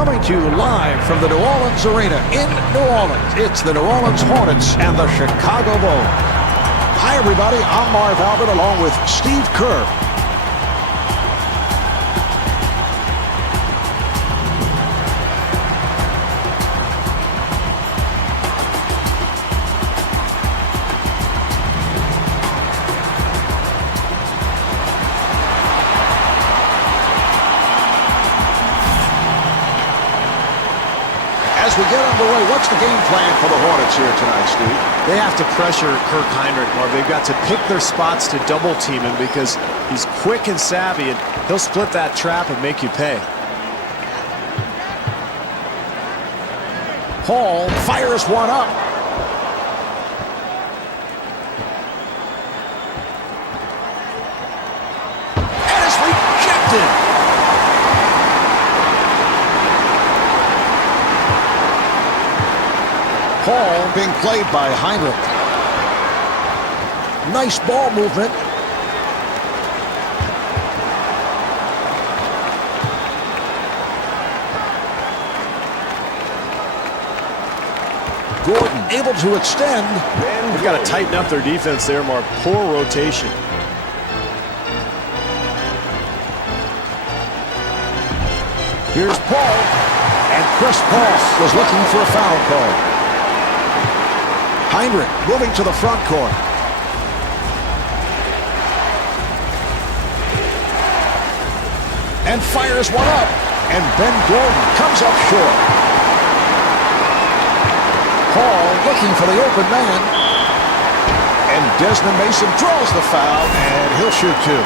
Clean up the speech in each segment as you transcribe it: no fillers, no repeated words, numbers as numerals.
Coming to you live from the New Orleans Arena in New Orleans, it's the New Orleans Hornets and the Chicago Bulls. Hi, everybody. I'm Marv Albert along with Steve Kerr. As we get underway, what's the game plan for the Hornets here tonight, Steve? They have to pressure Kirk Heinrich, Marv. They've got to pick their spots to double team him because he's quick and savvy, and he'll split that trap and make you pay. Paul fires one up. And it's rejected. Paul being played by Heinrich. Nice ball movement. Gordon able to extend. They've got to tighten up their defense there, Mark. Poor rotation. Here's Paul. And Chris Paul was looking for a foul call. Heinrich moving to the front court. And fires one up. And Ben Gordon comes up short. Paul looking for the open man. And Desmond Mason draws the foul, and he'll shoot two.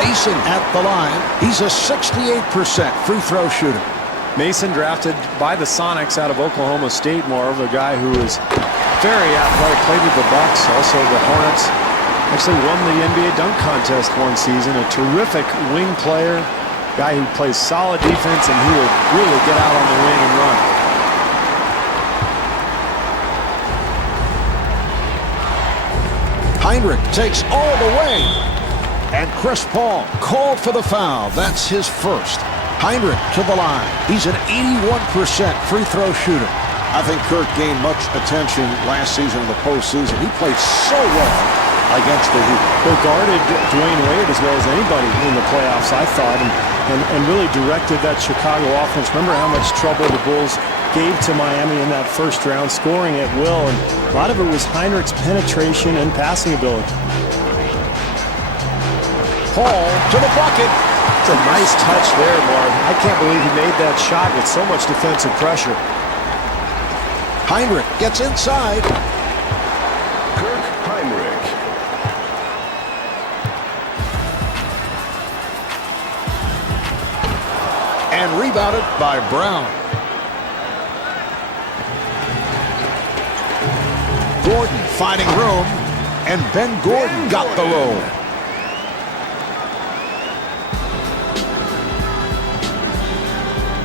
Mason at the line. He's a 68% free throw shooter. Mason drafted by the Sonics out of Oklahoma State, Marv, a guy who is very athletic, played with the Bucks, also the Hornets. Actually won the NBA dunk contest one season. A terrific wing player, guy who plays solid defense, and he will really get out on the wing and run. Heinrich takes all the way. And Chris Paul called for the foul. That's his first. Heinrich to the line. He's an 81% free throw shooter. I think Kirk gained much attention last season in the postseason. He played so well against the Heat. Well, guarded Dwayne Wade as well as anybody in the playoffs, I thought, and really directed that Chicago offense. Remember how much trouble the Bulls gave to Miami in that first round, scoring at will, and a lot of it was Heinrich's penetration and passing ability. Paul to the bucket. It's a nice touch there, Marv. I can't believe he made that shot with so much defensive pressure. Heinrich gets inside. Kirk Heinrich. And rebounded by Brown. Gordon finding room. And Ben Gordon got the roll.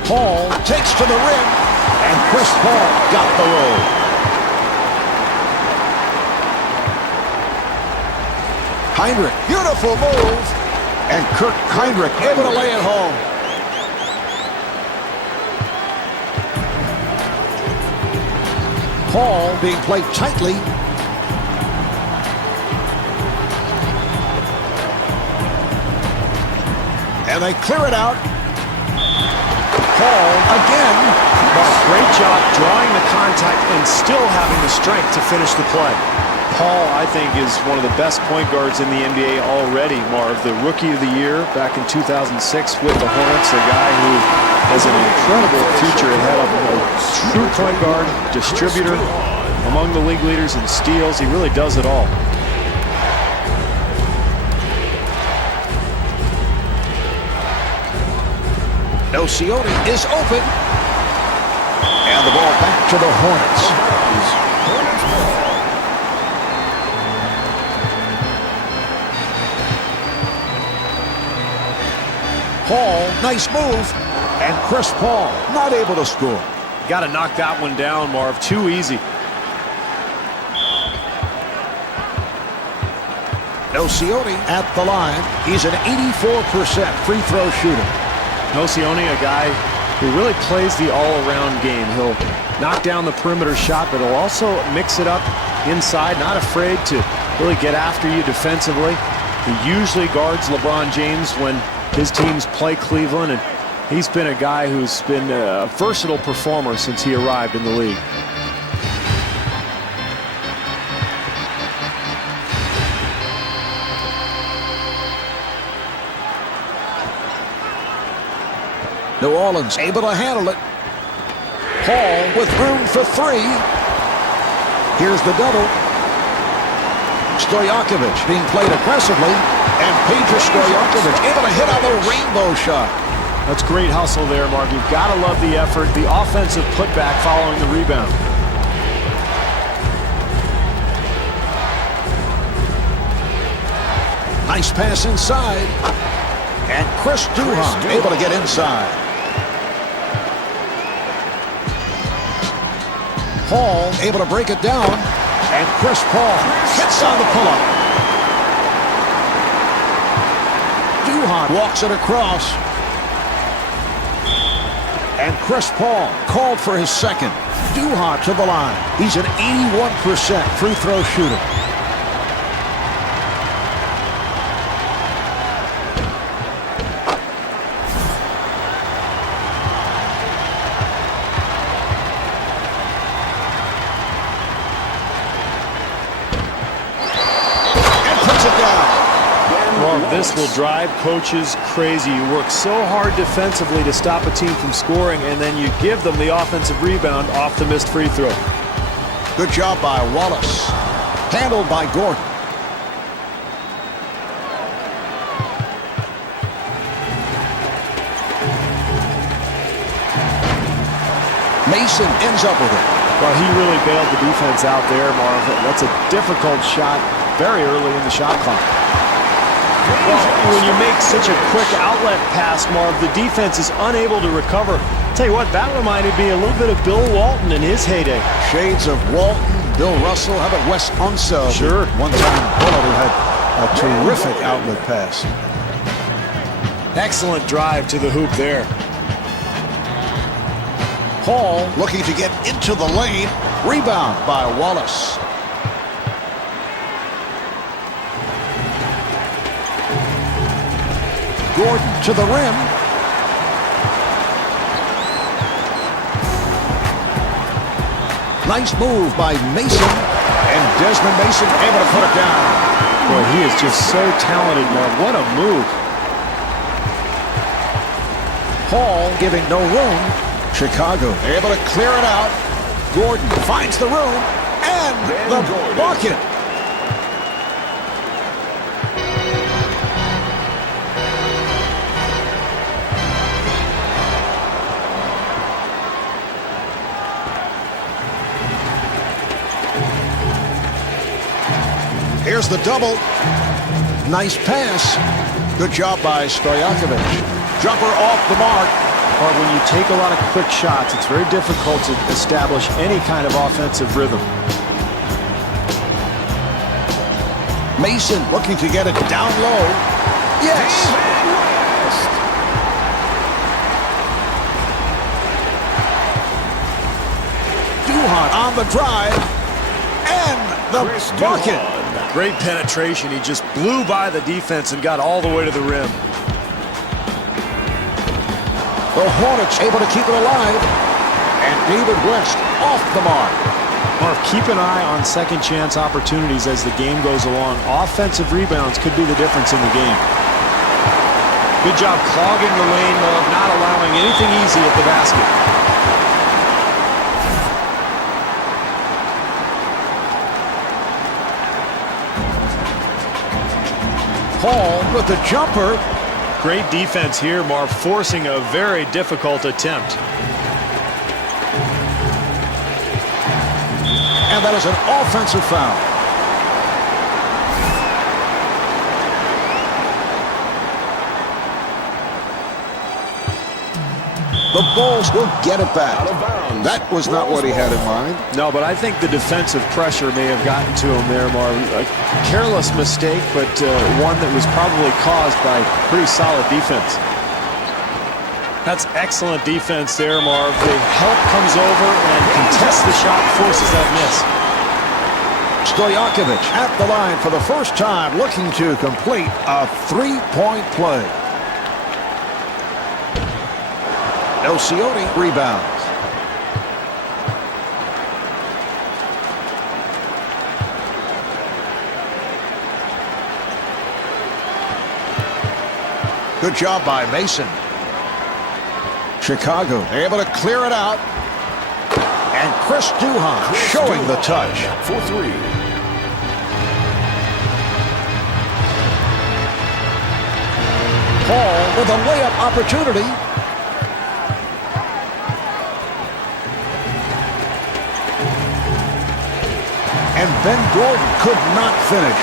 Paul takes to the rim. And Chris Paul got the roll. Heinrich, beautiful move. And Kirk Heinrich able to lay it home. Paul being played tightly. And they clear it out. Paul again. Great job drawing the contact and still having the strength to finish the play. Paul, I think, is one of the best point guards in the NBA already, Marv. The Rookie of the Year back in 2006 with the Hornets, a guy who has an incredible future ahead of him. A true point guard, distributor, among the league leaders in steals. He really does it all. Nocioni is open. And the ball back to the Hornets. Paul, nice move. And Chris Paul not able to score. Got to knock that one down, Marv. Too easy. Nocioni at the line. He's an 84% free throw shooter. Nocioni, a guy He really plays the all-around game. He'll knock down the perimeter shot, but he'll also mix it up inside, not afraid to really get after you defensively. He usually guards LeBron James when his teams play Cleveland, and he's been a guy who's been a versatile performer since he arrived in the league. New Orleans able to handle it. Paul with room for three. Here's the double. Stojakovic being played aggressively, and Peja Stojakovic able to hit on the rainbow shot. That's great hustle there, Mark. You've got to love the effort, the offensive putback following the rebound. Nice pass inside. And Chris Duhon able to get inside. Paul able to break it down. And Chris Paul hits on the pull-up. Duhon walks it across. And Chris Paul called for his second. Duhon to the line. He's an 81% free throw shooter. This will drive coaches crazy. You work so hard defensively to stop a team from scoring, and then you give them the offensive rebound off the missed free throw. Good job by Wallace. Handled by Gordon. Mason ends up with it. Well, he really bailed the defense out there, Marv. That's a difficult shot very early in the shot clock. Well, when you make such a quick outlet pass, Marv, the defense is unable to recover. Tell you what, that reminded me a little bit of Bill Walton in his heyday. Shades of Walton, Bill Russell. How about Wes Unseld? Sure. One-time Bullet who had a terrific outlet pass. Excellent drive to the hoop there. Paul looking to get into the lane. Rebound by Wallace. Gordon to the rim. Nice move by Mason. And Desmond Mason able to put it down. Boy, he is just so talented, Marv. What a move. Paul giving no room. Chicago able to clear it out. Gordon finds the room. And the bucket. Here's the double. Nice pass. Good job by Stojakovic. Jumper off the mark. Or when you take a lot of quick shots, it's very difficult to establish any kind of offensive rhythm. Mason looking to get it down low. Yes. Duhon on the drive. And the bucket. Great penetration. He just blew by the defense and got all the way to the rim. The Hornets able to keep it alive. And David West off the mark. Mark, keep an eye on second chance opportunities as the game goes along. Offensive rebounds could be the difference in the game. Good job clogging the lane, Mark, not allowing anything easy at the basket. Paul with the jumper. Great defense here, Marv, forcing a very difficult attempt. And that is an offensive foul. The Bulls will get it back. That was not what he had in mind. No, but I think the defensive pressure may have gotten to him there, Marv. A careless mistake, but one that was probably caused by pretty solid defense. That's excellent defense there, Marv. The help comes over and contests the shot, forces that miss. Stojakovic at the line for the first time, looking to complete a three-point play. Elcioni rebounds. Good job by Mason. Chicago able to clear it out. And Chris Duhon showing the touch. For three. Paul with a layup opportunity. And Ben Gordon could not finish.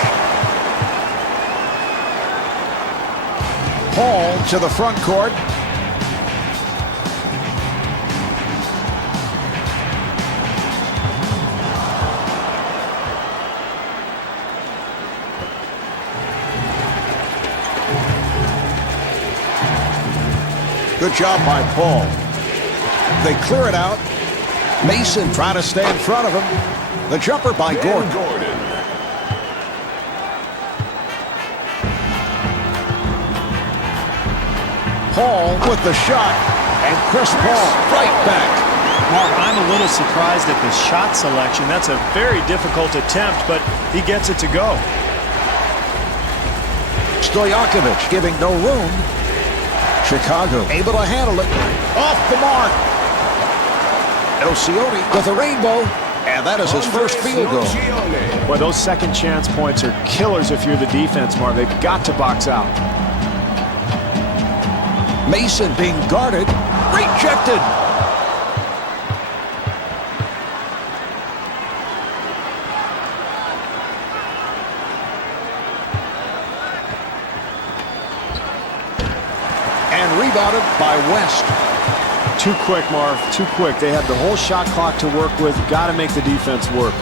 Paul to the front court. Good job by Paul. They clear it out. Mason trying to stay in front of him. The jumper by Gordon. Paul with the shot. And Chris Paul right back. Mark, I'm a little surprised at the shot selection. That's a very difficult attempt, but he gets it to go. Stojakovic giving no room. Chicago able to handle it. Off the mark. Elcioni with a rainbow. And that is his first field goal. Boy, those second chance points are killers if you're the defense, Marv. They've got to box out. Mason being guarded. Rejected. Rebounded by West. Too quick, Marv. Too quick. They had the whole shot clock to work with. Got to make the defense work.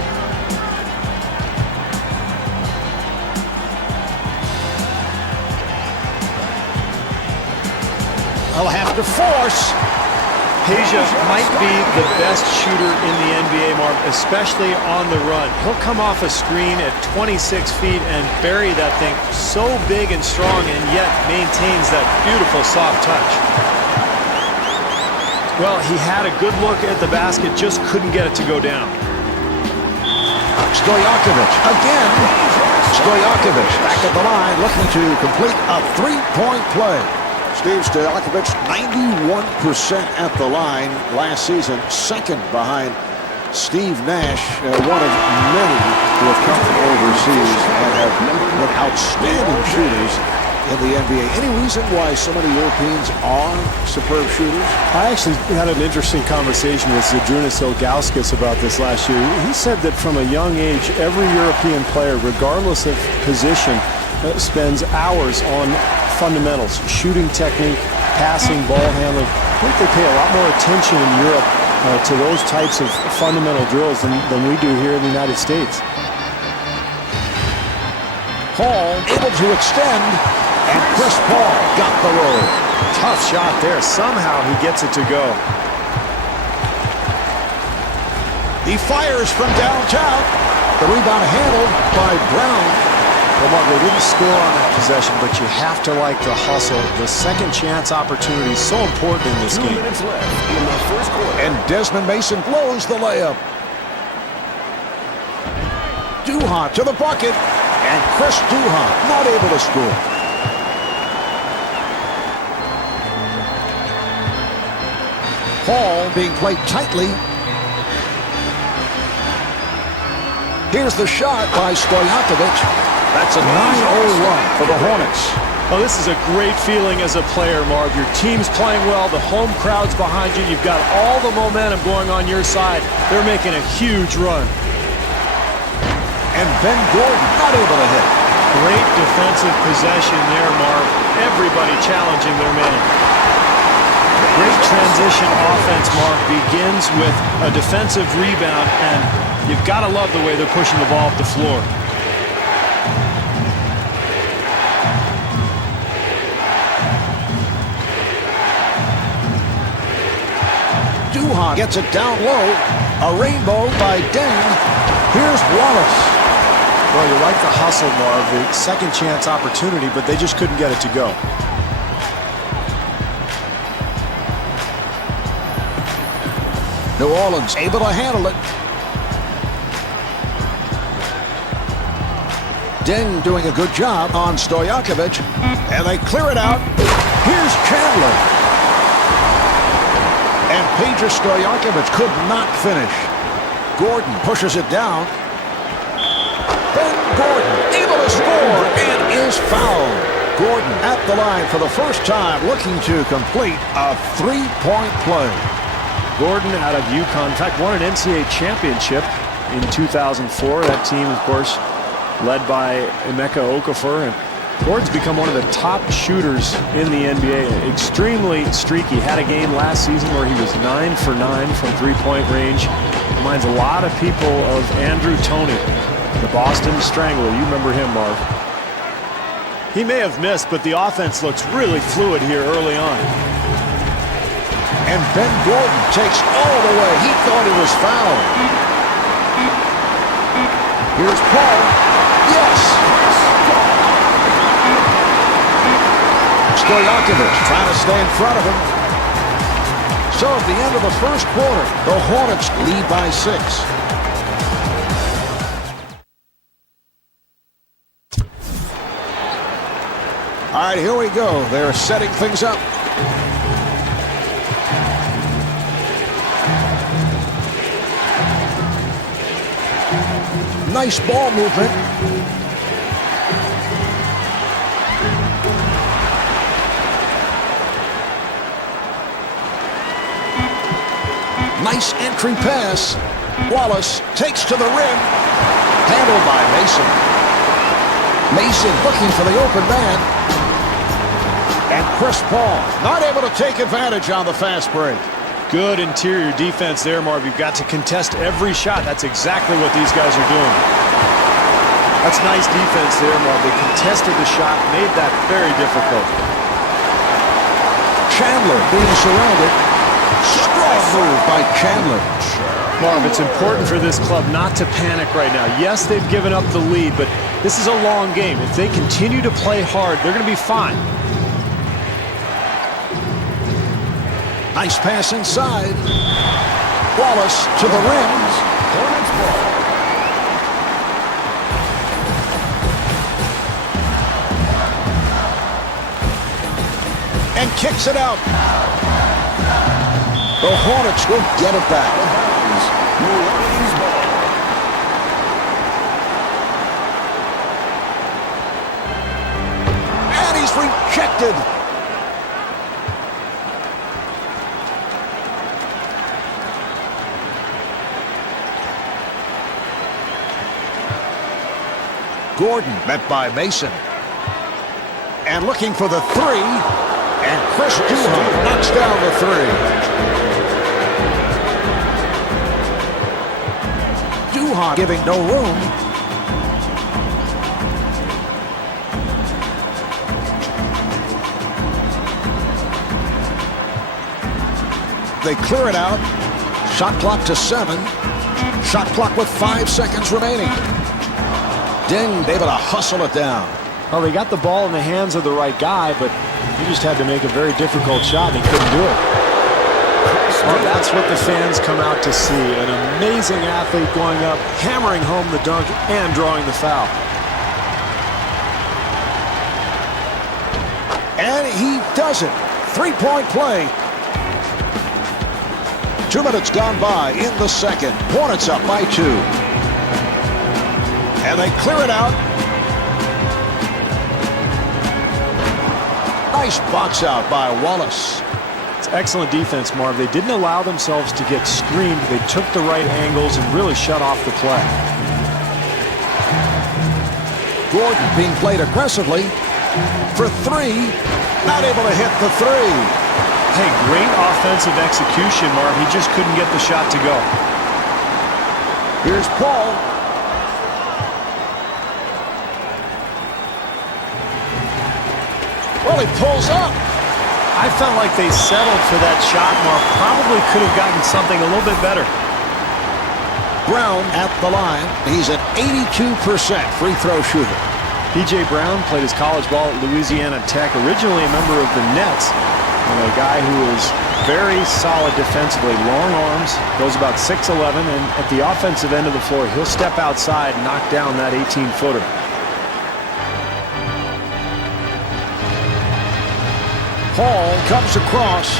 They'll have to force. Peja might be the best shooter in the NBA, Marv, especially on the run. He'll come off a screen at 26 feet and bury that thing so big and strong, and yet maintains that beautiful soft touch. Well, he had a good look at the basket, just couldn't get it to go down. Stojakovic again. Stojakovic back at the line, looking to complete a three-point play. Steve Stojakovic, 91% at the line last season, second behind Steve Nash, one of many who have come from overseas and have been outstanding shooters in the NBA. Any reason why so many Europeans are superb shooters? I actually had an interesting conversation with Zydrunas Ilgauskas about this last year. He said that from a young age, every European player, regardless of position, spends hours on fundamentals, shooting technique, passing, ball handling. I think they pay a lot more attention in Europe to those types of fundamental drills than we do here in the United States. Paul able to extend, and Chris Paul got the roll. Tough shot there. Somehow he gets it to go. He fires from downtown. The rebound handled by Brown. Well, Mark, they didn't score on that possession, but you have to like the hustle. The second chance opportunity is so important in this game. 2 minutes left in the first quarter. And Desmond Mason blows the layup. Duhon to the bucket. And Chris Duhon not able to score. Paul being played tightly. Here's the shot by Stojakovic. That's a 9-0 run for the Hornets. Well, this is a great feeling as a player, Marv. Your team's playing well. The home crowd's behind you. You've got all the momentum going on your side. They're making a huge run. And Ben Gordon not able to hit. Great defensive possession there, Marv. Everybody challenging their man. Great transition offense, Marv, begins with a defensive rebound, and you've got to love the way they're pushing the ball up the floor. Duhan gets it down low. A rainbow by Deng. Here's Wallace. Well, you like the hustle, Marv, the second chance opportunity, but they just couldn't get it to go. New Orleans able to handle it. Deng doing a good job on Stojakovic. And they clear it out. Here's Chandler. And Peja Stojakovic could not finish. Gordon pushes it down. Ben Gordon able to score and is fouled. Gordon at the line for the first time, looking to complete a three-point play. Gordon out of UConn, in fact, won an NCAA championship in 2004. That team, of course, led by Emeka Okafor. And Gordon's become one of the top shooters in the NBA. Extremely streaky. Had a game last season where he was 9 for 9 from three-point range. Reminds a lot of people of Andrew Toney, the Boston Strangler. You remember him, Marv. He may have missed, but the offense looks really fluid here early on. And Ben Gordon takes all the way. He thought he was fouled. Here's Paul. Yes. Stojakovic trying to stay in front of him. So at the end of the first quarter, the Hornets lead by 6. All right, here we go. They're setting things up. Nice ball movement. Nice entry pass. Wallace takes to the rim. Handled by Mason. Mason looking for the open man. And Chris Paul not able to take advantage on the fast break. Good interior defense there, Marv. You've got to contest every shot. That's exactly what these guys are doing. That's nice defense there, Marv. They contested the shot, made that very difficult. Chandler being surrounded. Strong move by Chandler. Marv, it's important for this club not to panic right now. Yes, they've given up the lead, but this is a long game. If they continue to play hard, they're going to be fine. Nice pass inside. Wallace to the rim. Hornets ball. And kicks it out. The Hornets will get it back. New Orleans ball. And he's rejected. Gordon met by Mason. And looking for the three. And Chris Duhan knocks down the three. Duhan giving no room. They clear it out. Shot clock to 7. Shot clock with 5 seconds remaining. Deng able to hustle it down. Well, they got the ball in the hands of the right guy, but he just had to make a very difficult shot, and he couldn't do it. Well, that's what the fans come out to see. An amazing athlete going up, hammering home the dunk, and drawing the foul. And he does it. Three-point play. 2 minutes gone by in the second. Hornets up by 2. And they clear it out. Nice box out by Wallace. It's excellent defense, Marv. They didn't allow themselves to get screened. They took the right angles and really shut off the play. Gordon being played aggressively. For 3. Not able to hit the 3. Hey, great offensive execution, Marv. He just couldn't get the shot to go. Here's Paul. Well, he pulls up. I felt like they settled for that shot mark. Probably could have gotten something a little bit better. Brown at the line. He's an 82% free throw shooter. P.J. Brown played his college ball at Louisiana Tech, originally a member of the Nets, and a guy who is very solid defensively. Long arms, goes about 6'11", and at the offensive end of the floor, he'll step outside and knock down that 18-footer. Paul comes across.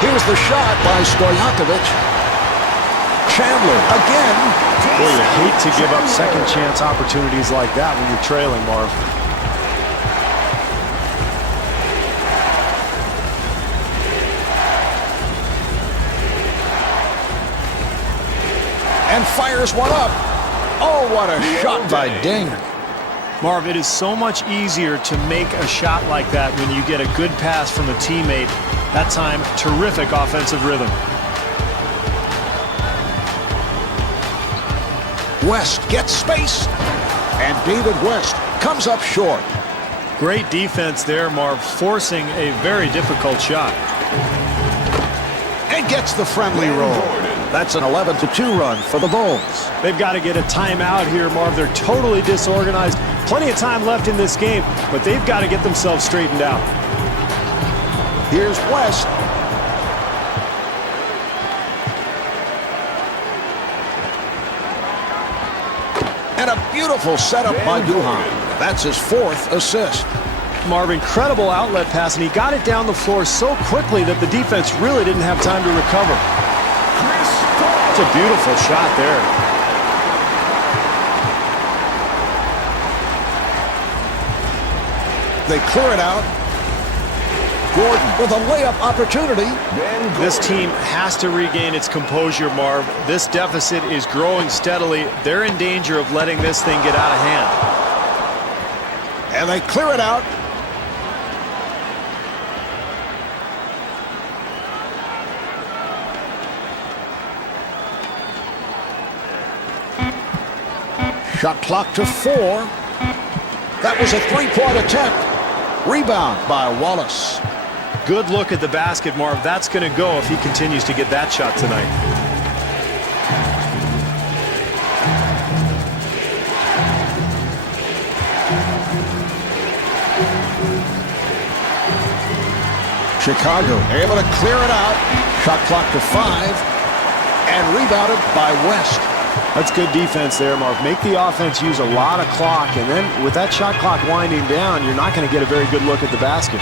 Here's the shot by Stojakovic. Chandler again. Boy, you hate to give up second chance opportunities like that when you're trailing, Marv. And fires one up. Oh, what a shot by Ding. Marv, it is so much easier to make a shot like that when you get a good pass from a teammate. That time, terrific offensive rhythm. West gets space, and David West comes up short. Great defense there, Marv, forcing a very difficult shot. And gets the friendly roll. That's an 11-2 run for the Bulls. They've got to get a timeout here, Marv. They're totally disorganized. Plenty of time left in this game, but they've got to get themselves straightened out. Here's West. And a beautiful setup by Duhan. That's his 4th assist. Marv, incredible outlet pass, and he got it down the floor so quickly that the defense really didn't have time to recover. It's a beautiful shot there. They clear it out. Gordon with a layup opportunity. This team has to regain its composure, Marv. This deficit is growing steadily. They're in danger of letting this thing get out of hand. And they clear it out. Shot clock to 4. That was a 3-point attempt. Rebound by Wallace. Good look at the basket, Marv. That's going to go if he continues to get that shot tonight. Chicago able to clear it out. Shot clock to 5. And rebounded by West. That's good defense there, Marv. Make the offense use a lot of clock, and then with that shot clock winding down, you're not going to get a very good look at the basket.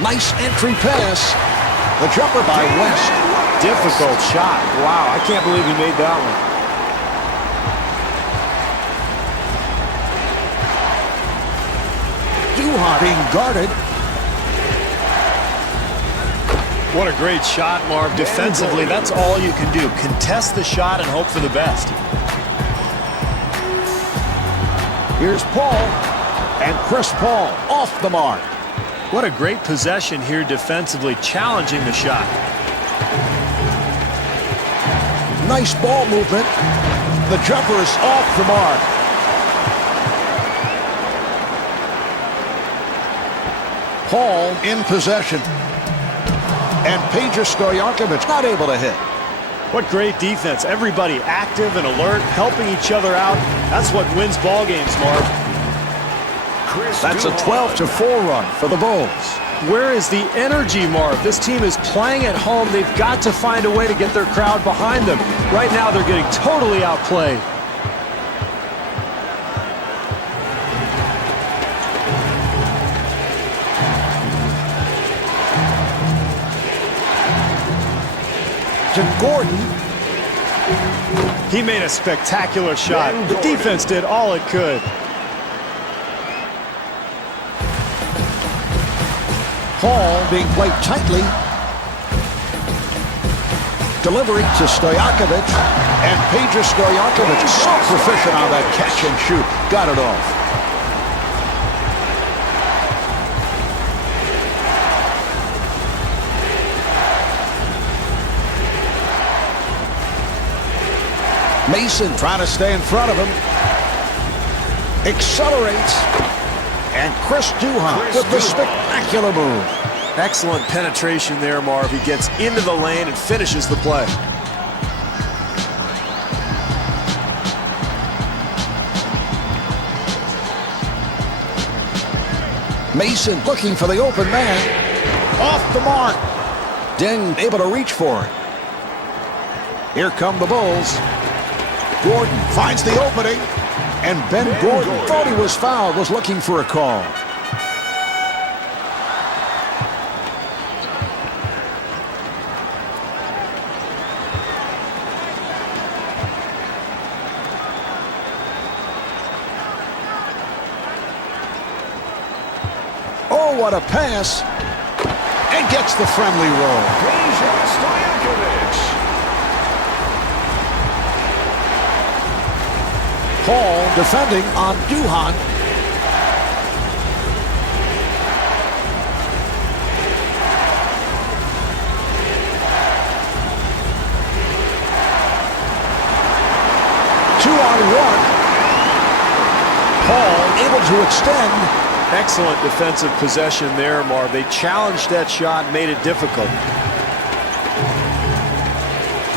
Nice entry pass. The jumper by West. Difficult shot. Wow, I can't believe he made that one. Duhan being guarded. What a great shot, Marv. Defensively, that's all you can do. Contest the shot and hope for the best. Here's Paul. And Chris Paul off the mark. What a great possession here defensively, challenging the shot. Nice ball movement. The jumper is off the mark. Paul in possession. And Peja Stojakovic not able to hit. What great defense. Everybody active and alert, helping each other out. That's what wins ball games, Marv. That's a 12-4 run for the Bulls. Where is the energy, Marv? This team is playing at home. They've got to find a way to get their crowd behind them. Right now, they're getting totally outplayed. To Gordon. He made a spectacular shot. The defense did all it could. Paul being played tightly. Delivery to Stojakovic. And Peja Stojakovic is so proficient on that catch and shoot. Got it off. Mason trying to stay in front of him. Accelerates. And Chris Duhon with the spectacular move. Excellent penetration there, Marv. He gets into the lane and finishes the play. Mason looking for the open man. Off the mark. Deng able to reach for it. Here come the Bulls. Gordon finds the opening. And Ben Gordon thought he was fouled, was looking for a call. Oh, what a pass. And gets the friendly roll. Paul defending on Duhon. Two-on-one. Paul able to extend. Excellent defensive possession there, Marv. They challenged that shot, made it difficult.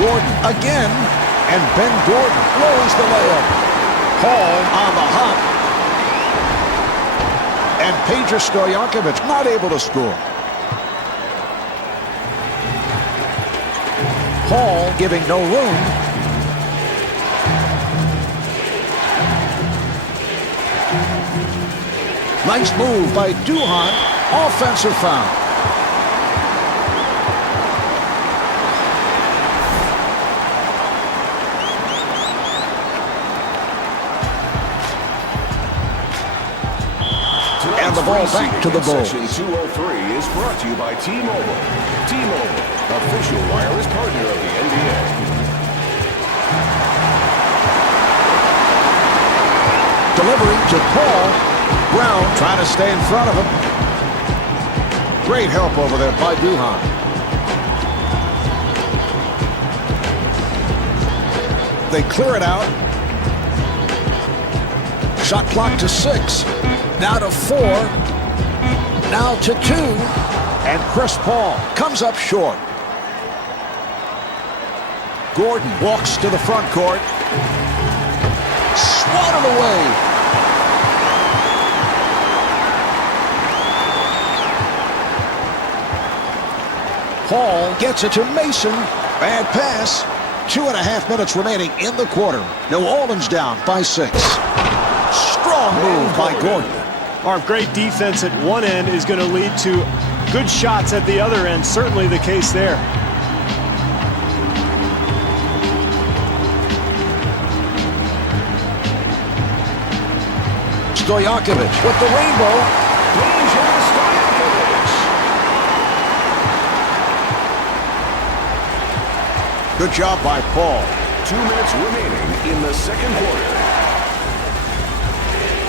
Gordon again. And Ben Gordon blows the layup. Paul on the hop. And Peja Stojakovic not able to score. Paul giving no room. Nice move by Duhon. Offensive foul. And the ball back to the Bulls. Section 203 is brought to you by T-Mobile. T-Mobile, official wireless partner of the NBA. Delivery to Paul. Brown trying to stay in front of him. Great help over there by Duhon. They clear it out. Shot clock to 6. Now to 4. Now to 2. And Chris Paul comes up short. Gordon walks to the front court. Swatted away. Paul gets it to Mason. Bad pass. 2.5 minutes remaining in the quarter. New Orleans down by 6. Strong move by Gordon. Marv, great defense at one end is going to lead to good shots at the other end. Certainly the case there. Stojakovic with the rainbow. Good job by Paul. 2 minutes remaining in the second quarter.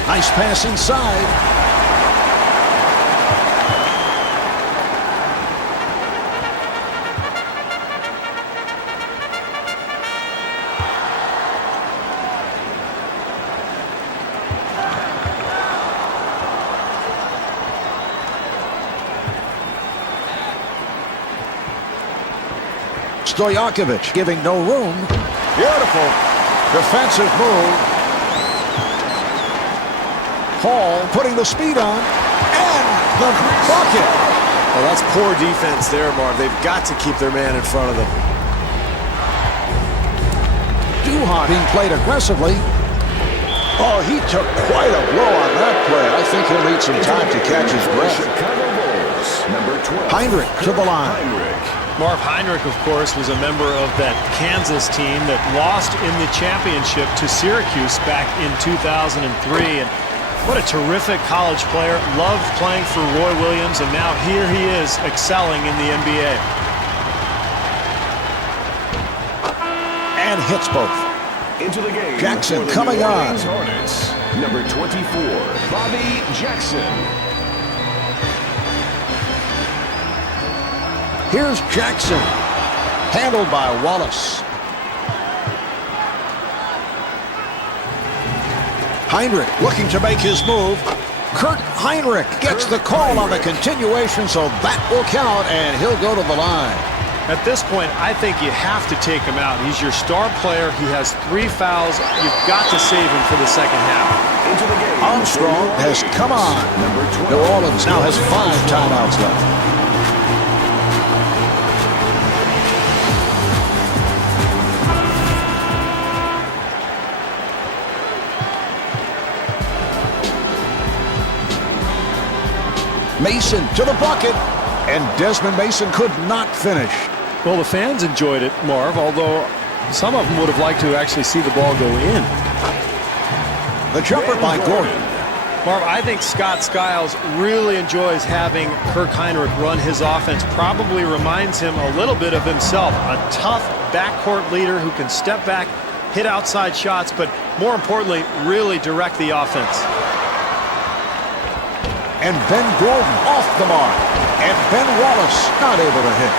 Nice pass inside. Stojakovic giving no room. Beautiful defensive move. Paul putting the speed on. And the bucket. Well, that's poor defense there, Marv. They've got to keep their man in front of them. Duhon being played aggressively. Oh, he took quite a blow on that play. I think he'll need some time to catch his breath. Chicago Bulls, number 12. Heinrich to the line. Marv Heinrich, of course, was a member of that Kansas team that lost in the championship to Syracuse back in 2003. And what a terrific college player. Loved playing for Roy Williams, and now here he is excelling in the NBA. And hits both. Into the game. Jackson coming on. Hornets, number 24, Bobby Jackson. Here's Jackson. Handled by Wallace. Heinrich looking to make his move. Kurt Heinrich gets the call on the continuation, so that will count, and he'll go to the line. At this point, I think you have to take him out. He's your star player. He has 3 fouls. You've got to save him for the second half. Into the game. Armstrong has come on. New Orleans now has 5 timeouts left. Mason to the bucket, and Desmond Mason could not finish. Well, the fans enjoyed it, Marv, although some of them would have liked to actually see the ball go in. The jumper by Gordon. Marv, I think Scott Skiles really enjoys having Kirk Heinrich run his offense. Probably reminds him a little bit of himself. A tough backcourt leader who can step back, hit outside shots, but more importantly, really direct the offense. And Ben Gordon off the mark. And Ben Wallace not able to hit.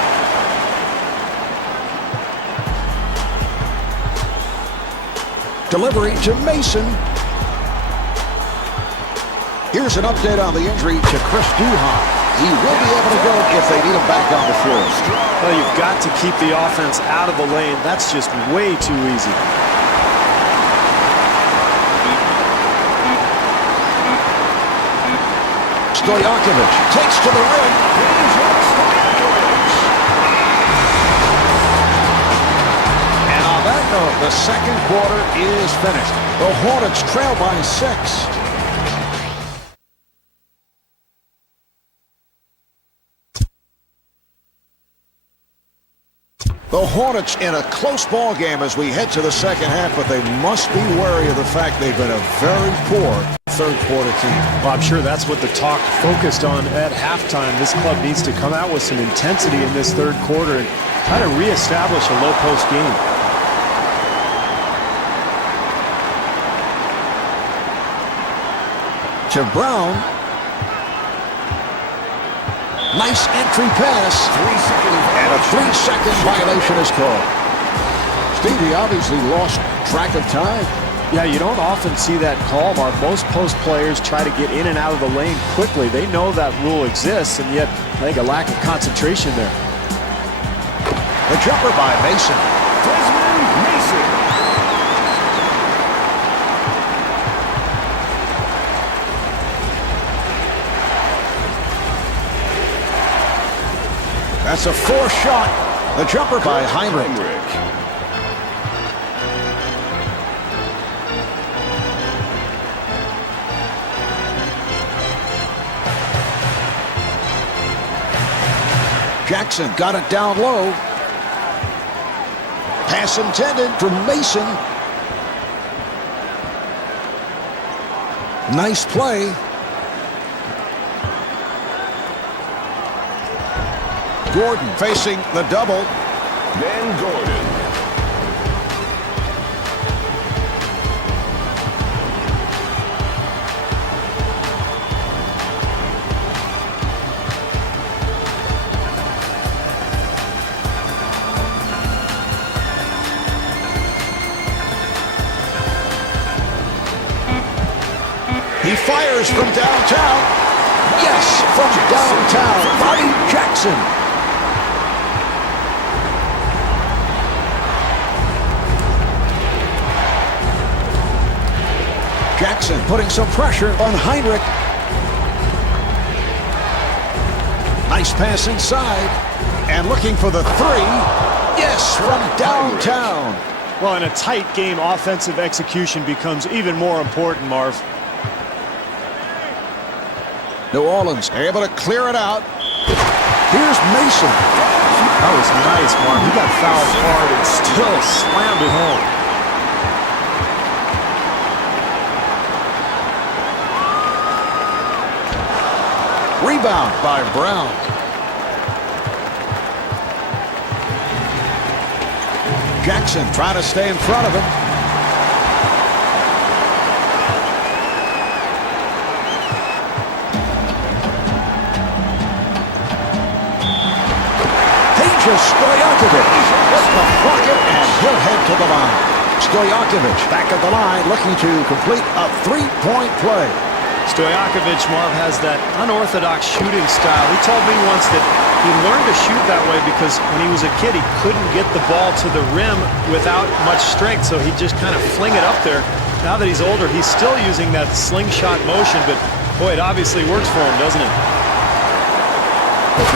Delivery to Mason. Here's an update on the injury to Chris Duhon. He will be able to go if they need him back on the floor. Well, you've got to keep the offense out of the lane. That's just way too easy. Stojakovic takes to the rim. And on that note, the second quarter is finished. The Hornets trail by 6. The Hornets in a close ball game as we head to the second half, but they must be wary of the fact they've been a very poor third quarter team. Well, I'm sure that's what the talk focused on at halftime. This club needs to come out with some intensity in this third quarter and try to reestablish a low post game. To Brown. Nice entry pass. 3 seconds. And a 3-second violation is called. Stevie obviously lost track of time. Yeah, you don't often see that call, Mark. Most post players try to get in and out of the lane quickly. They know that rule exists, and yet I think a lack of concentration there. The jumper by Mason. Desmond Mason. That's a 4th shot. The jumper by Heinrich. Jackson got it down low. Pass intended for Mason. Nice play. Gordon facing the double. Ben Gordon. He fires from downtown. Yes, from downtown. Bobby Jackson. Jackson putting some pressure on Heinrich. Nice pass inside. And looking for the 3. Yes, from downtown. Well, in a tight game, offensive execution becomes even more important, Marv. New Orleans able to clear it out. Here's Mason. That was nice, Marv. He got fouled hard and still slammed it home. Rebound by Brown. Jackson trying to stay in front of him. Stojakovic with the bucket, and he'll head to the line. Stojakovic back at the line looking to complete a 3-point play. Stojakovic, Marv, has that unorthodox shooting style. He told me once that he learned to shoot that way because when he was a kid, he couldn't get the ball to the rim without much strength, so he'd just kind of fling it up there. Now that he's older, he's still using that slingshot motion, but boy, it obviously works for him, doesn't it?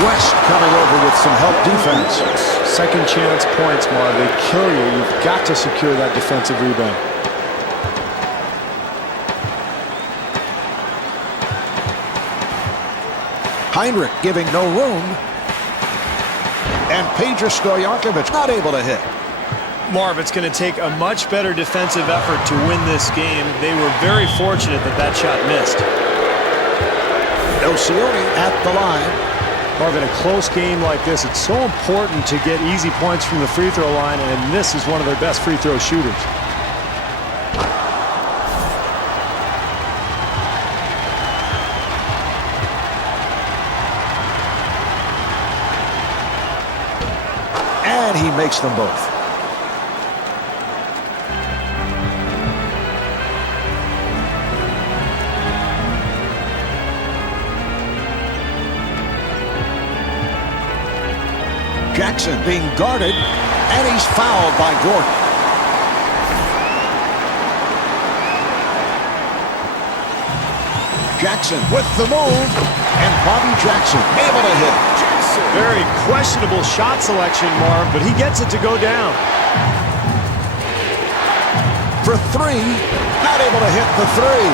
West coming over with some help defense. Second chance points, Marv. They kill you. You've got to secure that defensive rebound. Heinrich giving no room. And Peja Stojakovic not able to hit. Marv, it's going to take a much better defensive effort to win this game. They were very fortunate that that shot missed. Nocioni at the line. Marv, in a close game like this, it's so important to get easy points from the free throw line, and this is one of their best free throw shooters. And he makes them both. Jackson being guarded, and he's fouled by Gordon. Jackson with the move, and Bobby Jackson able to hit. Very questionable shot selection, Marv, but he gets it to go down. For three, not able to hit the three.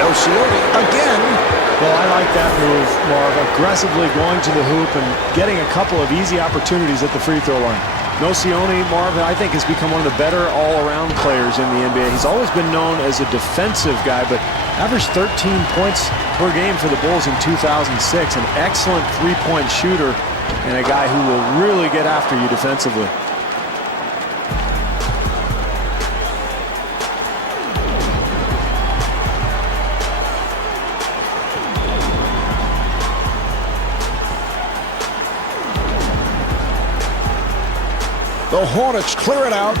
Nocioni again. Well, I like that move, Marv, aggressively going to the hoop and getting a couple of easy opportunities at the free throw line. Nocioni, Marv, I think has become one of the better all-around players in the NBA. He's always been known as a defensive guy, but averaged 13 points per game for the Bulls in 2006. An excellent three-point shooter and a guy who will really get after you defensively. The Hornets clear it out.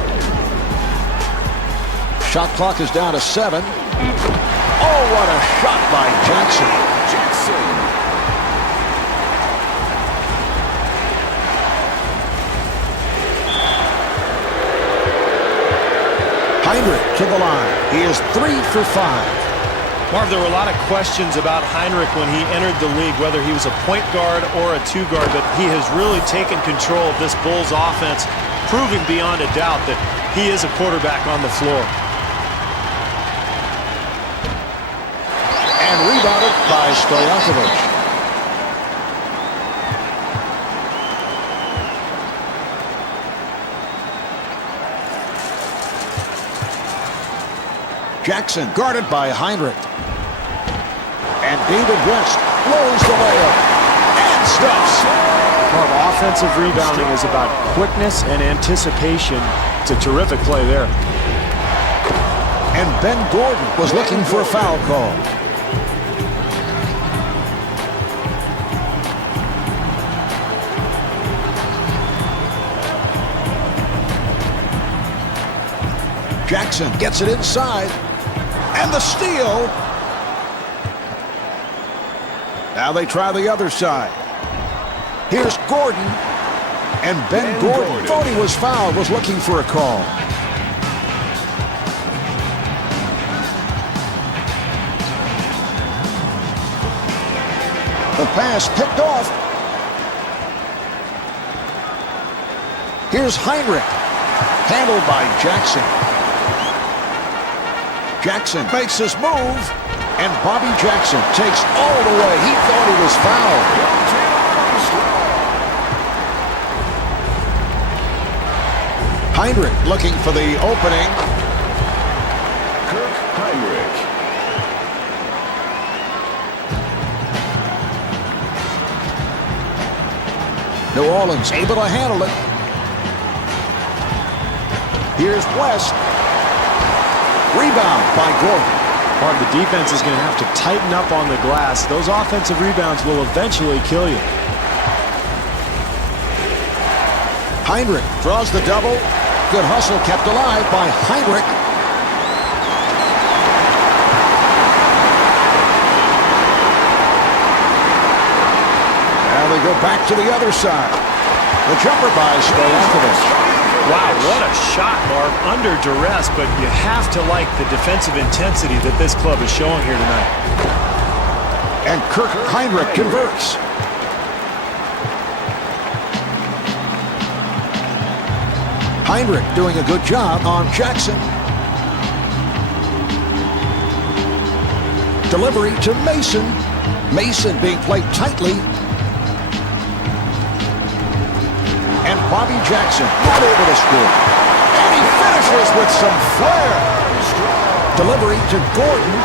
Shot clock is down to 7. Oh, what a shot by Jackson. Heinrich to the line. He is 3 for 5. Marv, there were a lot of questions about Heinrich when he entered the league, whether he was a point guard or a two guard, but he has really taken control of this Bulls offense, proving beyond a doubt that he is a quarterback on the floor. And rebounded by Stojakovic. Jackson guarded by Heinrich. And David West lowers the layup and stuffs. Marv, offensive rebounding is about quickness and anticipation. It's a terrific play there. And Ben Gordon was looking for a foul call. Jackson gets it inside. And the steal. Now they try the other side. Here's Gordon. And Ben Gordon thought he was fouled, was looking for a call. The pass picked off. Here's Heinrich. Handled by Jackson. Jackson makes his move. And Bobby Jackson takes all the way. He thought he was fouled. Heinrich looking for the opening. Kirk Heinrich. New Orleans able to handle it. Here's West. Rebound by Gordon. Marv, the defense is going to have to tighten up on the glass. Those offensive rebounds will eventually kill you. Heinrich draws the double. Good hustle kept alive by Heinrich. go back to the other side. The jumper by Stojakovic. Wow, what a shot, Marv. Under duress, but you have to like the defensive intensity that this club is showing here tonight. And Kirk Heinrich converts. Heinrich doing a good job on Jackson. Delivery to Mason. Mason being played tightly. And Bobby Jackson not able to score. And he finishes with some flair. Delivery to Gordon.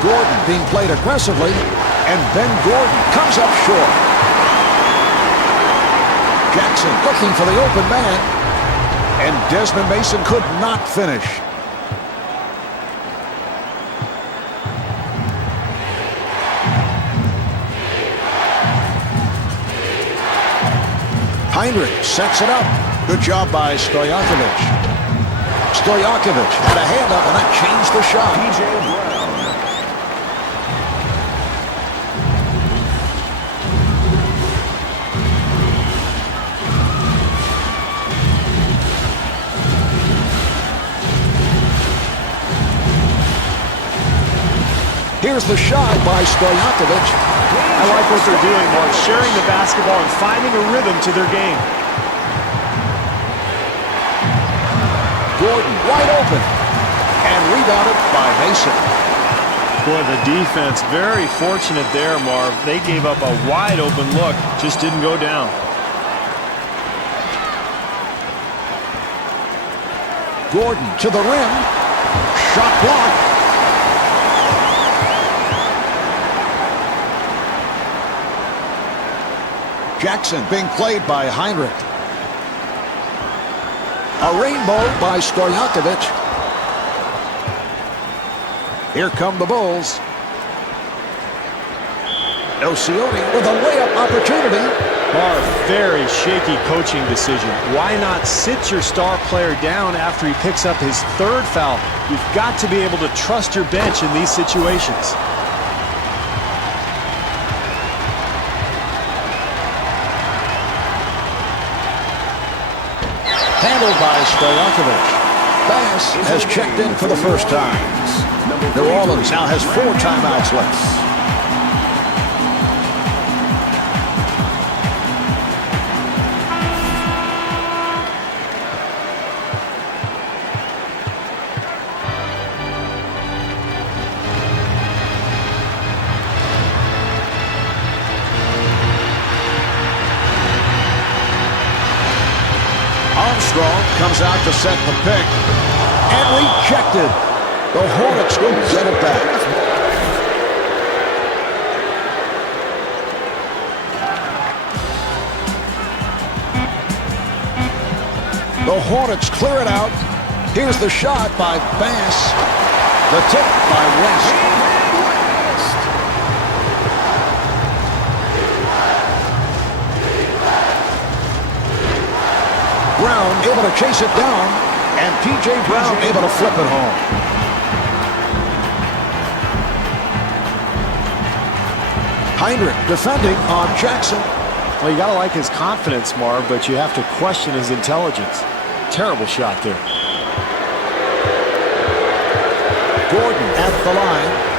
Gordon being played aggressively. And Ben Gordon comes up short. Jackson looking for the open man. And Desmond Mason could not finish. Heinrich sets it up. Good job by Stojakovic. Stojakovic had a hand up, and that changed the shot. P.J. Brown. Here's the shot by Stojakovic. I like what they're doing, Mark, sharing the basketball and finding a rhythm to their game. Gordon wide open and rebounded by Mason. Boy, the defense very fortunate there, Marv. They gave up a wide open look, just didn't go down. Gordon to the rim. Shot blocked. Jackson being played by Heinrich. A rainbow by Stojakovic. Here come the Bulls. Ocioni with a layup opportunity. Very shaky coaching decision. Why not sit your star player down after he picks up his third foul? You've got to be able to trust your bench in these situations. Handled by Stojakovic. Bass has checked in for the first time. New Orleans now has 4 timeouts left. Armstrong comes out to set the pick. And rejected. The Hornets will get it back. The Hornets clear it out. Here's the shot by Bass. The tip by West. Brown able to chase it down, and P.J. Brown able to flip it home. Heinrich defending on Jackson. Well, you got to like his confidence, Marv, but you have to question his intelligence. Terrible shot there. Gordon at the line.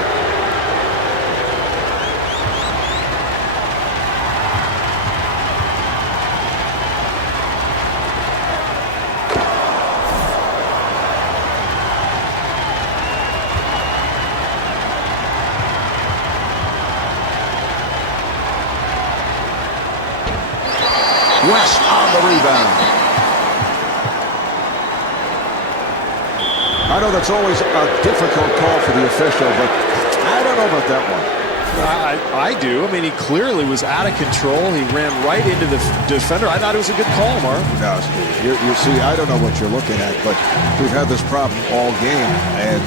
West on the rebound. I know that's always a difficult call for the official, but I don't know about that one. I do. I mean, he clearly was out of control. He ran right into the defender. I thought it was a good call, Mark. No, you see, I don't know what you're looking at, but we've had this problem all game. And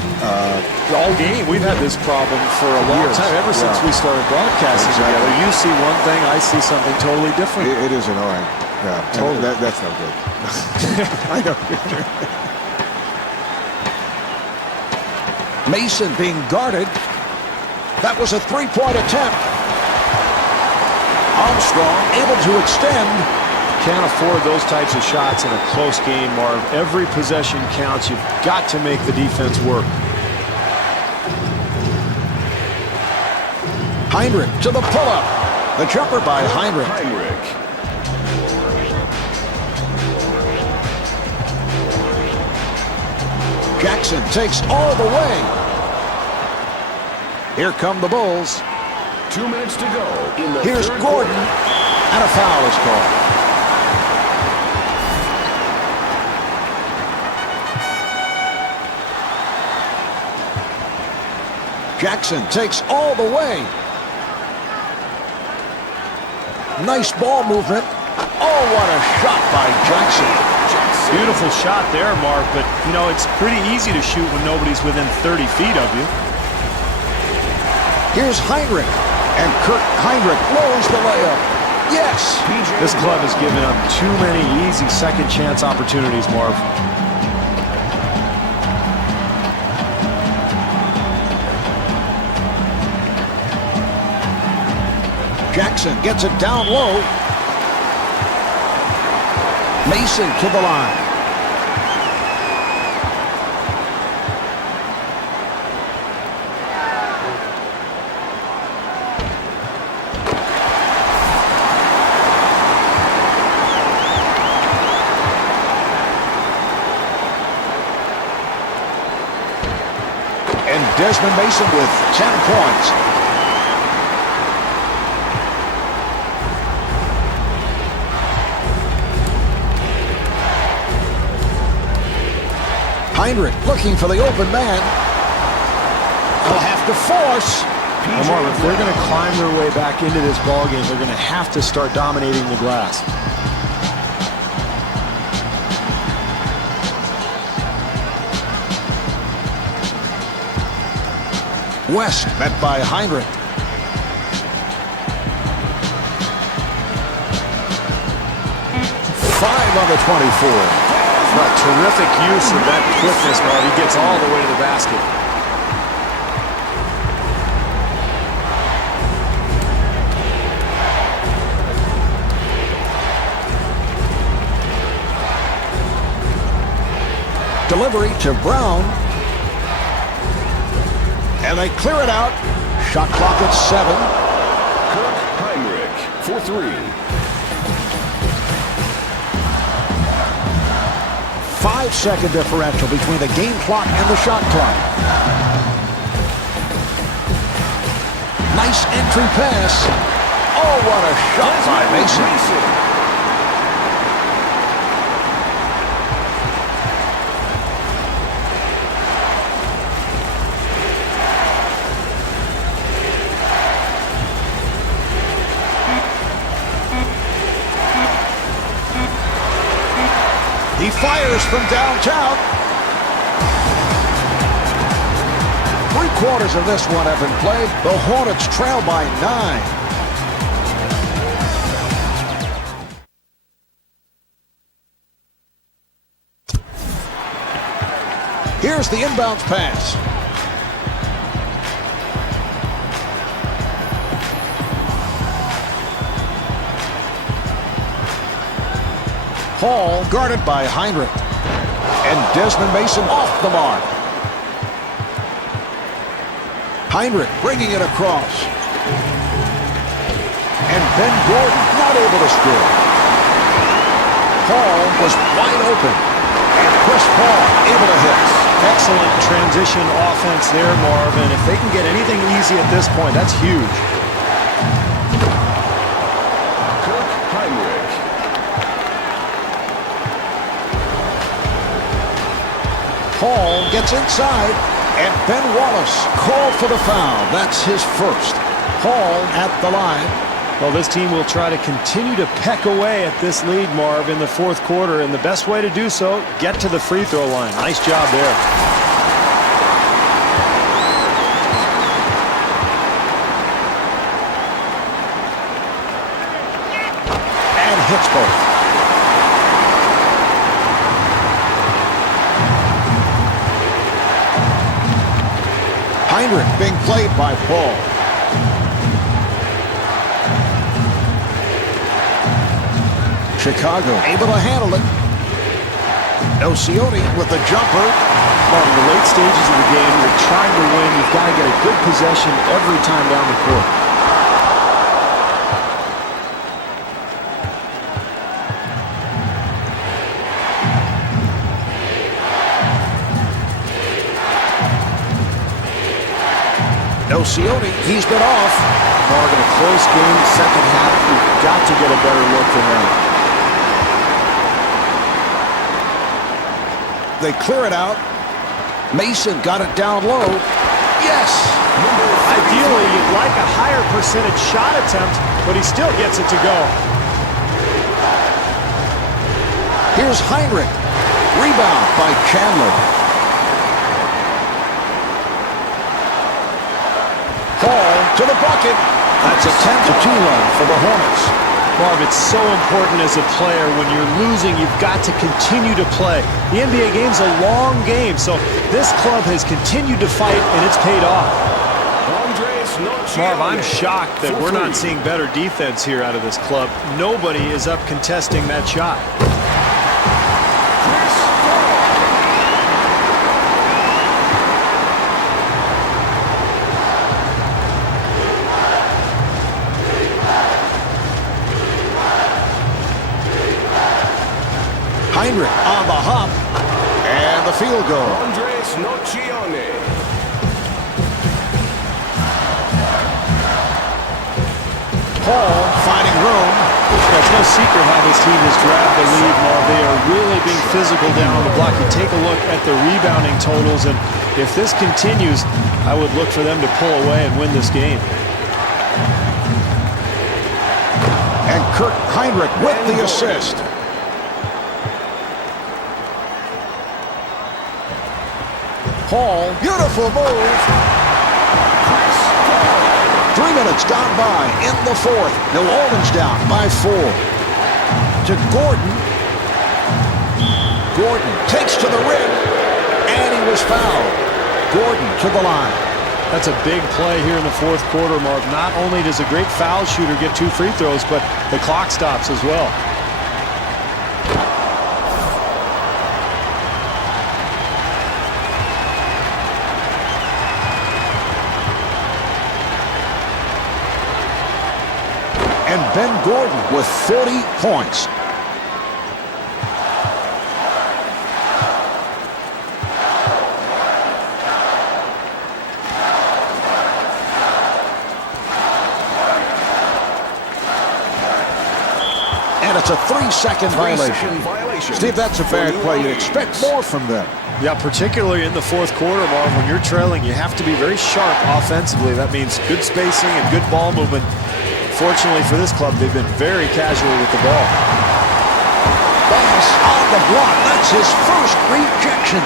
all game, we've had this problem for a long time, ever since we started broadcasting together. You see one thing, I see something totally different. It is annoying. Yeah, totally. That's no good. I know. Mason being guarded. That was a three-point attempt. Armstrong able to extend. Can't afford those types of shots in a close game, Marv. Every possession counts. You've got to make the defense work. Heinrich to the pull-up. The jumper by Heinrich. Jackson takes all the way. Here come the Bulls. 2 minutes to go in the Here's third Gordon, quarter. and a foul is called. Jackson takes all the way. Nice ball movement. Oh, what a shot by Jackson. Beautiful shot there, Marv, but, you know, it's pretty easy to shoot when nobody's within 30 feet of you. Here's Heinrich, and Kurt Heinrich lowers the layup. Yes! This club has given up too many easy second chance opportunities, Marv. Jackson gets it down low. Mason to the line. And Desmond Mason with 10 points. Heinrich looking for the open man. He'll have to force. Marv, if they're going to climb their way back into this ballgame, they're going to have to start dominating the glass. West met by Heinrich. Five on the 24. Terrific use of that quickness, Marv. He gets all the way to the basket. Delivery to Brown. And they clear it out. Shot clock at 7. Kirk Heinrich for 3. 5-second differential between the game clock and the shot clock. Nice entry pass. Oh, what a shot by Mason. He fires from downtown. 3/4 of this one have been played. The Hornets trail by 9. Here's the inbounds pass. Hall guarded by Heinrich. And Desmond Mason off the mark. Heinrich bringing it across. And Ben Gordon not able to score. Hall was wide open. And Chris Paul able to hit. Excellent transition offense there, Marvin. If they can get anything easy at this point, that's huge. Kirk Heinrich. Hall gets inside, and Ben Wallace called for the foul. That's his first. Hall at the line. Well, this team will try to continue to peck away at this lead, Marv, in the fourth quarter, and the best way to do so, get to the free throw line. Nice job there. And hits both. Heinrich being played by Paul. Chicago able to handle it. Ocioni with the jumper. Well, in the late stages of the game, you're trying to win. You've got to get a good possession every time down the court. Ocioni, he's been off. Marv, in a close game, second half, you've got to get a better look than that. They clear it out. Mason got it down low. Yes! Ideally, you'd like a higher percentage shot attempt, but he still gets it to go. Here's Heinrich. Rebound by Chandler. Paul to the bucket. That's a 10-2 run for the Hornets. Marv, it's so important as a player. When you're losing, you've got to continue to play. The NBA game's a long game, so this club has continued to fight, and it's paid off. Marv, I'm shocked that we're not seeing better defense here out of this club. Nobody is up contesting that shot. Heinrich on the hop. And the field goal. Paul finding room. It's no secret how this team has grabbed the lead, Marv. They are really being physical down on the block. You take a look at the rebounding totals, and if this continues, I would look for them to pull away and win this game. And Kurt Heinrich with the assist. Paul, beautiful move. 3 minutes gone by in the fourth. New Orleans down by 4. To Gordon. Gordon takes to the rim, and he was fouled. Gordon to the line. That's a big play here in the fourth quarter, Marv. Not only does a great foul shooter get 2 free throws, but the clock stops as well. And Ben Gordon with 40 points. And it's a 3-second violation. Steve, that's a bad play. You expect more from them. Yeah, particularly in the fourth quarter, Marv. When you're trailing, you have to be very sharp offensively. That means good spacing and good ball movement. Fortunately for this club, they've been very casual with the ball. Bass on the block. That's his first rejection.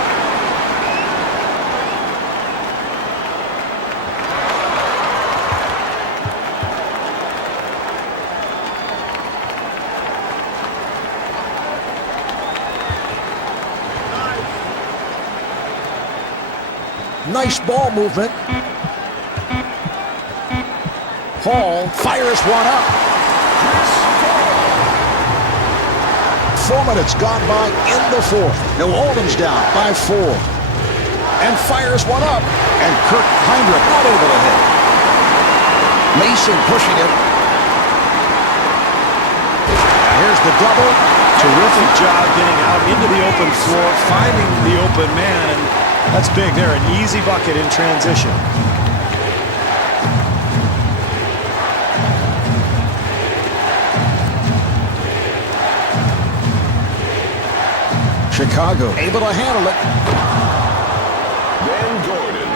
Nice ball movement. Paul fires one up. 4 minutes gone by in the fourth. New Orleans down by 4. And fires one up. And Kurt Heinrich not able to hit. Mason pushing it. And here's the double. Terrific job getting out into the open floor, finding the open man, and that's big there. An easy bucket in transition. Chicago able to handle it. Ben Gordon.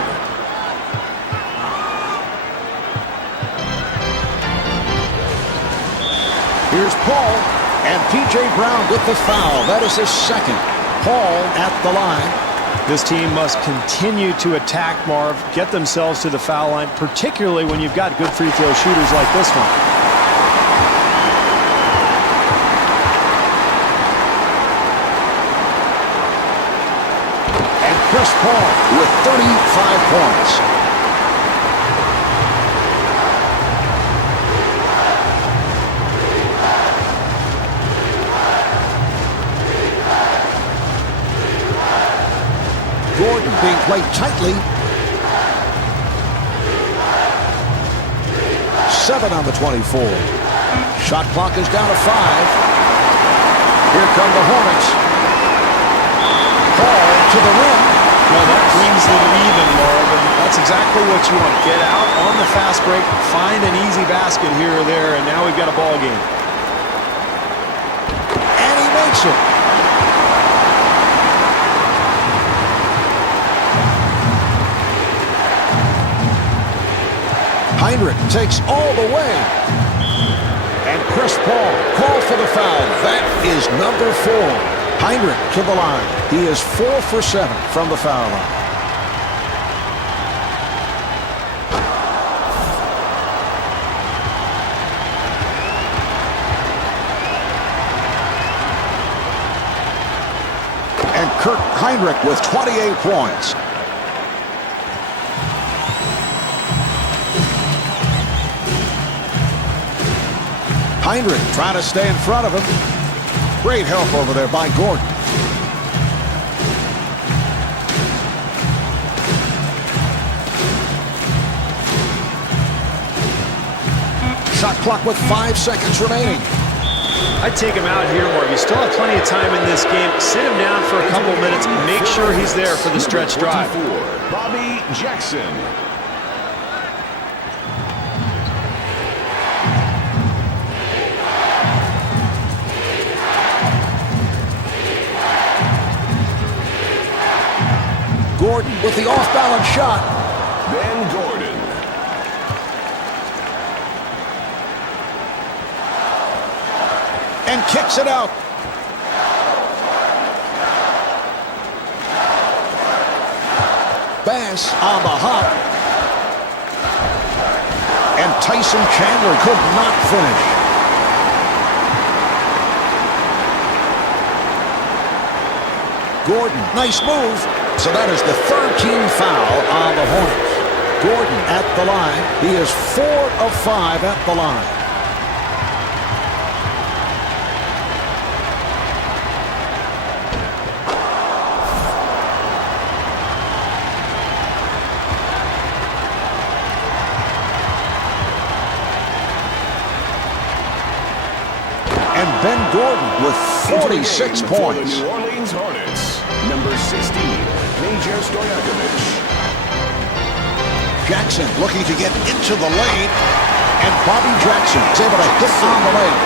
Here's Paul, and P.J. Brown with the foul. That is his second. Paul at the line. This team must continue to attack, Marv, get themselves to the foul line, particularly when you've got good free throw shooters like this one. Chris Paul with 35 points. being played tightly. 7 on the 24. Shot clock is down to 5. Here come the Hornets. Ball to the rim. Well, that brings them even, Marvin. That's exactly what you want. Get out on the fast break, find an easy basket here or there, and now we've got a ball game. And he makes it. Heinrich takes all the way. And Chris Paul called for the foul. That is number 4. Heinrich to the line. He is 4 for 7 from the foul line. And Kurt Heinrich with 28 points. Heinrich trying to stay in front of him. Great help over there by Gordon. Shot clock with 5 seconds remaining. I'd take him out here, Marv. You still have plenty of time in this game. Sit him down for a couple minutes and make sure he's there for the stretch drive. Bobby Jackson. Gordon with the off-balance shot. Ben Gordon. And kicks it out. Bass on the hop. And Tyson Chandler could not finish. Gordon, nice move. So that is the 13th foul on the Hornets. Gordon at the line. He is 4 of 5 at the line. And Ben Gordon with 46 points. For the New Orleans Hornets, number 16, Peja Stojakovic. Jackson looking to get into the lane, and Bobby Jackson is able to hit on the lane.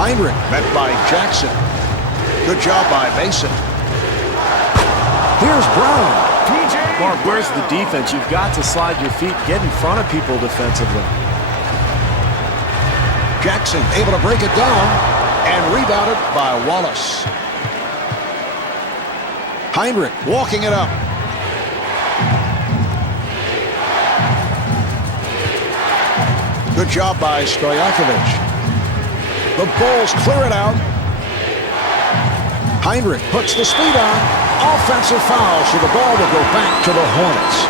Heinrich met by Jackson. Good job by Mason. Here's Brown. Mark, where's the defense? You've got to slide your feet, get in front of people defensively. Jackson able to break it down and rebounded by Wallace. Heinrich walking it up. Good job by Stojakovic. The Bulls clear it out. Heinrich puts the speed on. Offensive foul, so the ball will go back to the Hornets.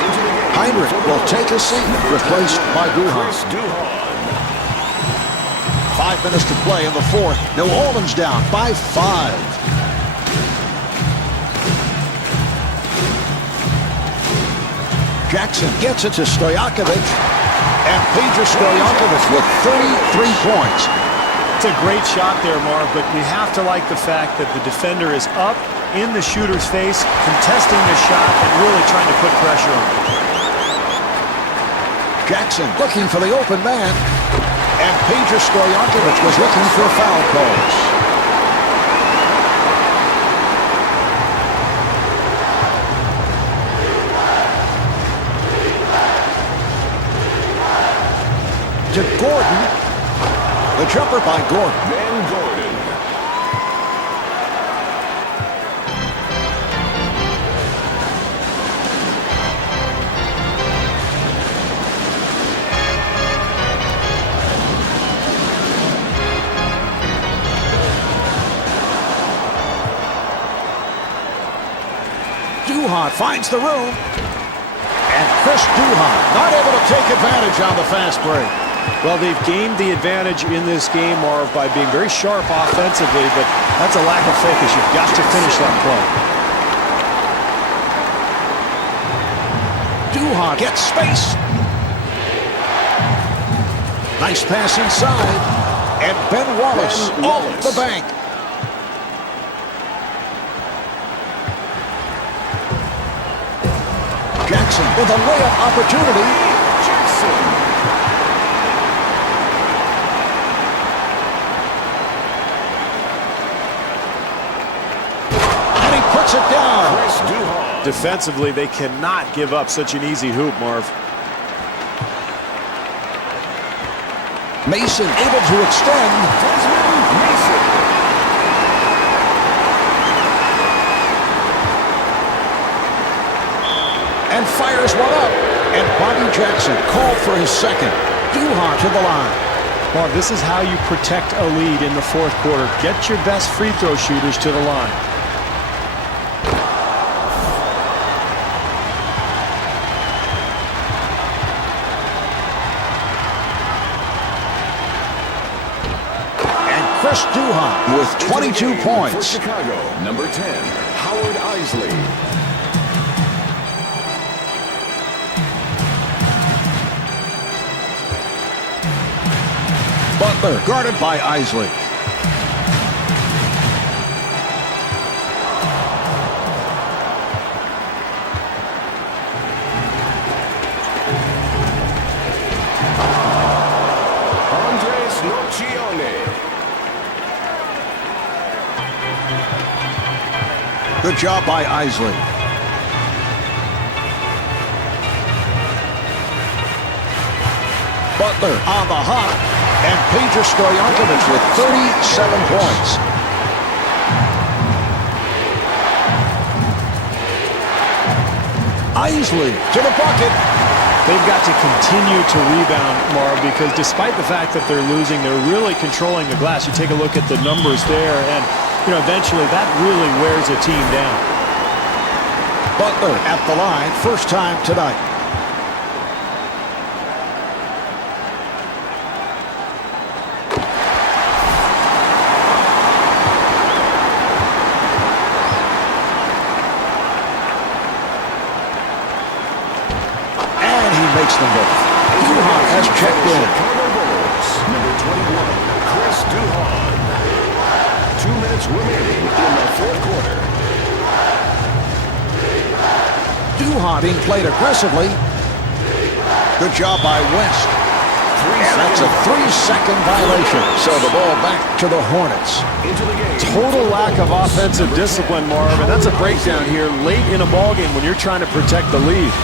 Heinrich will take a seat, replaced by Duhan. 5 minutes to play in the 4th. New Orleans down by 5. Jackson gets it to Stojakovic. And Peja Stojakovic with 33 points. It's a great shot there, Marv, but you have to like the fact that the defender is up in the shooter's face, contesting the shot and really trying to put pressure on him. Jackson looking for the open man. And Peja Stojakovic was looking for foul calls. To Gordon. The jumper by Gordon. Ben Gordon. Duhan finds the room. And Chris Duhan not able to take advantage on the fast break. Well, they've gained the advantage in this game, Marv, by being very sharp offensively, but that's a lack of focus. You've got to finish that play. Duhon gets space. Nice pass inside. And Ben Wallace off the bank. Jackson with a layup opportunity. Jackson. And he puts it down. Chris Duhon. Defensively, they cannot give up such an easy hoop, Marv. Mason able to extend. Mason. And fires one up. And Bobby Jackson called for his second. Duhon to the line. Marv, this is how you protect a lead in the fourth quarter. Get your best free throw shooters to the line. Chris Duhon with 22 For points. Chicago, number 10, Howard Isley. Butler guarded by Isley. Andres Nocione. Good job by Isley. Butler on the hop. And Peja Stojakovic with 37 points. Isley to the bucket. They've got to continue to rebound, Marv, because despite the fact that they're losing, they're really controlling the glass. You take a look at the numbers there, and eventually that really wears a team down. Butler at the line, first time tonight. Makes them both. Duhon has checked in. Chicago Bulls, number 21, Chris Duhon. 2 minutes remaining in the fourth quarter. Duhon being played aggressively. Good job by West. And that's a 3-second violation. So the ball back to the Hornets. Into the game. Total lack of offensive discipline, Marv, and that's a breakdown here late in a ballgame when you're trying to protect the lead.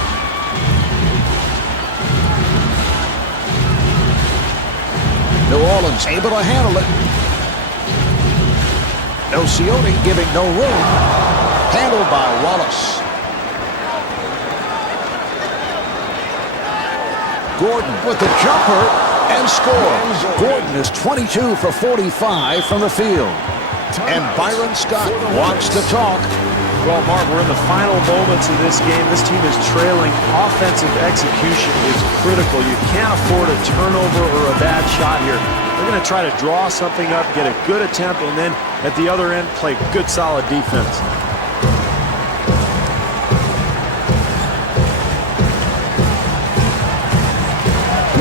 New Orleans able to handle it. Nocione giving no room. Handled by Wallace. Gordon with the jumper and scores. Gordon is 22 for 45 from the field. And Byron Scott wants to talk. Well, Mark, we're in the final moments of this game. This team is trailing. Offensive execution is critical. You can't afford a turnover or a bad shot here. They're going to try to draw something up, get a good attempt, and then at the other end, play good, solid defense.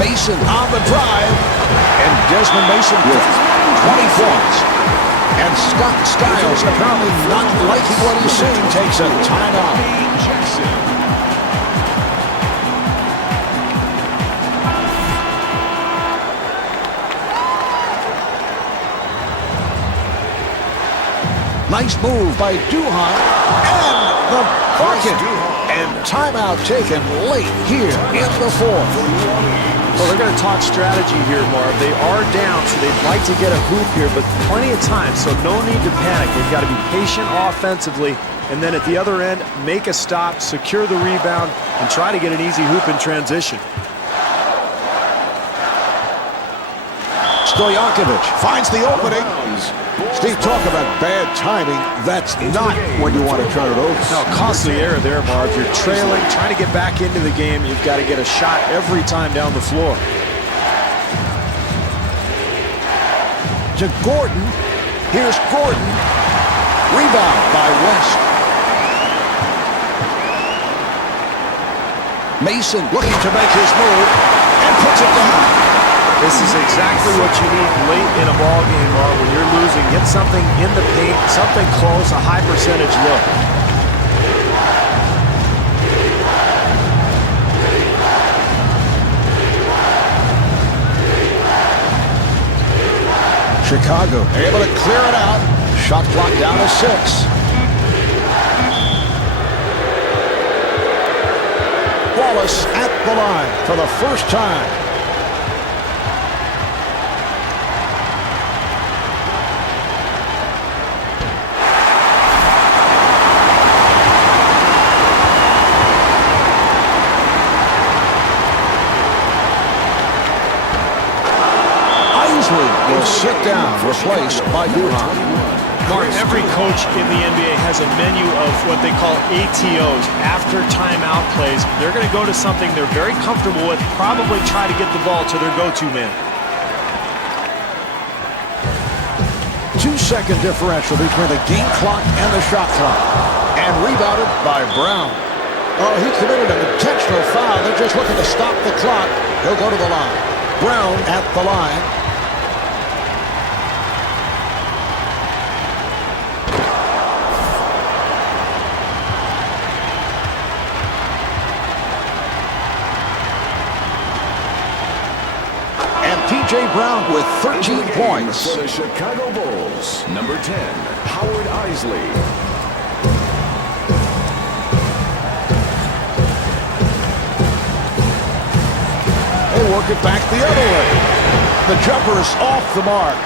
Mason on the drive. And Desmond Mason with 20 points. And Scott Skiles, apparently not liking what he's seeing, takes a timeout. Nice move by Duhon. And the bucket. And timeout taken late here in the fourth. Well, they're going to talk strategy here, Marv. They are down, so they'd like to get a hoop here, but plenty of time, so no need to panic. They've got to be patient offensively, and then at the other end, make a stop, secure the rebound, and try to get an easy hoop in transition. Stojakovic finds the opening. Steve, talk about bad timing. That's not when you want to turn it over. No, costly error there, Marv. You're trailing, trying to get back into the game. You've got to get a shot every time down the floor. to Gordon. Here's Gordon. Rebound by West. Mason looking to make his move and puts it down. This is exactly what you need late in a ball game, Mark. When you're losing, get something in the paint, something close, a high percentage look. Chicago able to clear it out. Shot clock down to 6. Wallace at the line for the first time. Will sit down, replaced by Duhan. Mark, every coach in the NBA has a menu of what they call ATOs, after timeout plays. They're going to go to something they're very comfortable with, probably try to get the ball to their go-to man. 2-second differential between the game clock and the shot clock. And rebounded by Brown. Oh, he committed an intentional foul. They're just looking to stop the clock. He'll go to the line. Brown at the line. P.J. Brown with 13 points. For the Chicago Bulls, number 10, Howard Isley. They work it back the other way. The jumper's off the mark.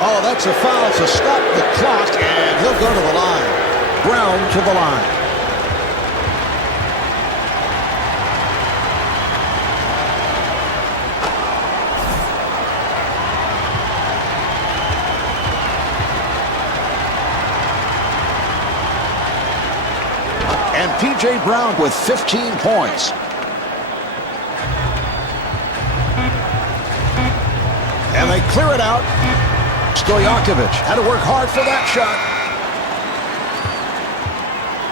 Oh, that's a foul to stop the clock, and he'll go to the line. Brown to the line. And P.J. Brown with 15 points. And they clear it out. Stojakovic had to work hard for that shot.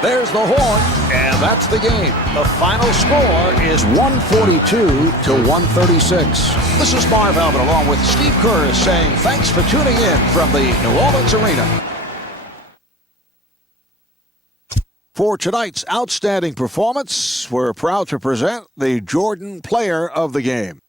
There's the horn, and that's the game. The final score is 142 to 136. This is Marv Albert along with Steve Kerr saying thanks for tuning in from the New Orleans Arena. For tonight's outstanding performance, we're proud to present the Jordan Player of the Game.